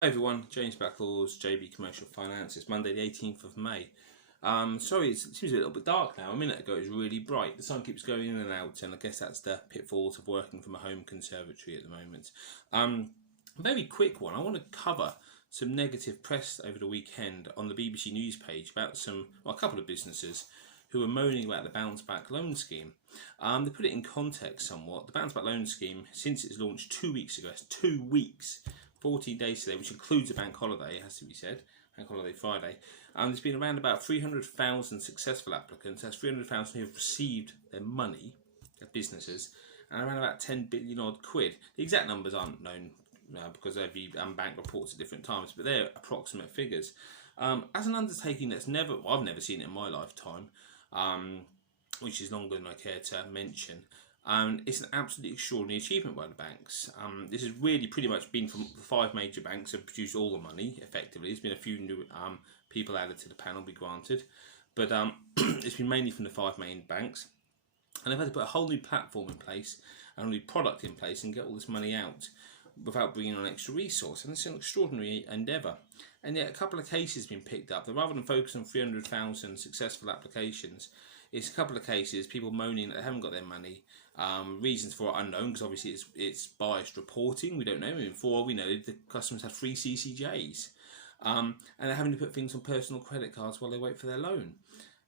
Hi everyone, James Backlaws, JB Commercial Finance. It's Monday the 18th of May. Sorry, it seems a little bit dark now. A minute ago it was really bright. The sun keeps going in and out, and I guess that's the pitfalls of working from a home conservatory at the moment. A very quick one. I want to cover some negative press over the weekend on the BBC News page about a couple of businesses who were moaning about the bounce back loan scheme. To put it in context somewhat, the bounce back loan scheme, since its launched 2 weeks ago, it's 2 weeks, 14 days today, which includes a bank holiday, it has to be said, bank holiday Friday. There's been around about 300,000 successful applicants. That's 300,000 who have received their money, their businesses, and around about 10 billion odd quid. The exact numbers aren't known because every bank reports at different times, but they're approximate figures. As an undertaking that's I've never seen it in my lifetime, which is longer than I care to mention. It's an absolutely extraordinary achievement by the banks. This has really pretty much been from the 5 major banks have produced all the money effectively. There's been a few new people added to the panel, be granted, but it's been mainly from the 5 main banks, and they've had to put a whole new platform in place, a new product in place, and get all this money out without bringing on extra resource, and it's an extraordinary endeavour. And yet a couple of cases have been picked up that rather than focus on 300,000 successful applications, it's a couple of cases, people moaning that they haven't got their money. Reasons for it unknown, because obviously it's biased reporting. We don't know. Before we know, the customers have free CCJs, and they're having to put things on personal credit cards while they wait for their loan.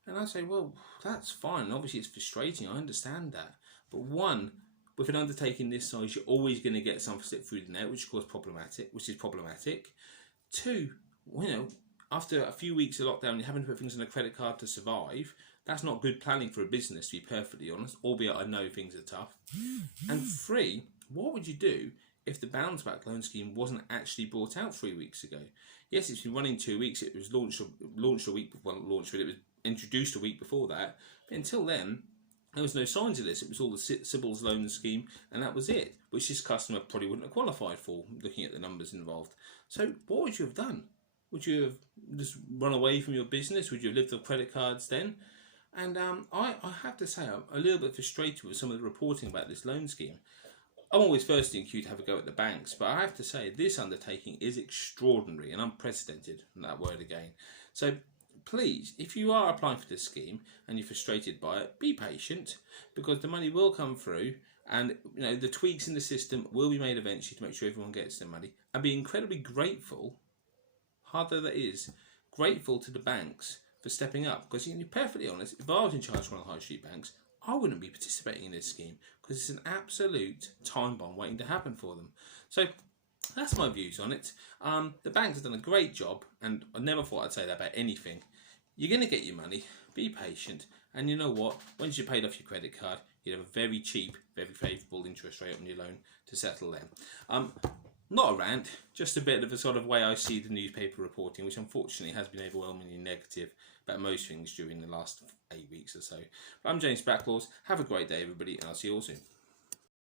And I say, well, that's fine. Obviously, it's frustrating. I understand that. But one, with an undertaking this size, you're always going to get some slip through the net, which is problematic. Two, after a few weeks of lockdown, you're having to put things on a credit card to survive. That's not good planning for a business, to be perfectly honest, albeit I know things are tough. And 3, what would you do if the bounce back loan scheme wasn't actually brought out 3 weeks ago? Yes, it's been running 2 weeks. It was launched a week before, it was introduced a week before that. But until then, there was no signs of this. It was all the Sybil's loan scheme, and that was it, which this customer probably wouldn't have qualified for, looking at the numbers involved. So what would you have done? Would you have just run away from your business? Would you have lived off credit cards then? And I have to say, I'm a little bit frustrated with some of the reporting about this loan scheme. I'm always first in queue to have a go at the banks, but I have to say this undertaking is extraordinary and unprecedented, that word again. So please, if you are applying for this scheme and you're frustrated by it, be patient, because the money will come through, and the tweaks in the system will be made eventually to make sure everyone gets their money. And be incredibly grateful, hard though that is, grateful to the banks for stepping up, because to be perfectly honest, if I was in charge of one of the high street banks, I wouldn't be participating in this scheme, because it's an absolute time bomb waiting to happen for them. So that's my views on it. The banks have done a great job, and I never thought I'd say that about anything. You're going to get your money, be patient, and you know what, once you've paid off your credit card, you have a very cheap, very favourable interest rate on your loan to settle them. Not a rant, just a bit of a sort of way I see the newspaper reporting, which unfortunately has been overwhelmingly negative about most things during the last 8 weeks or so. But I'm James Backlaws. Have a great day, everybody, and I'll see you all soon.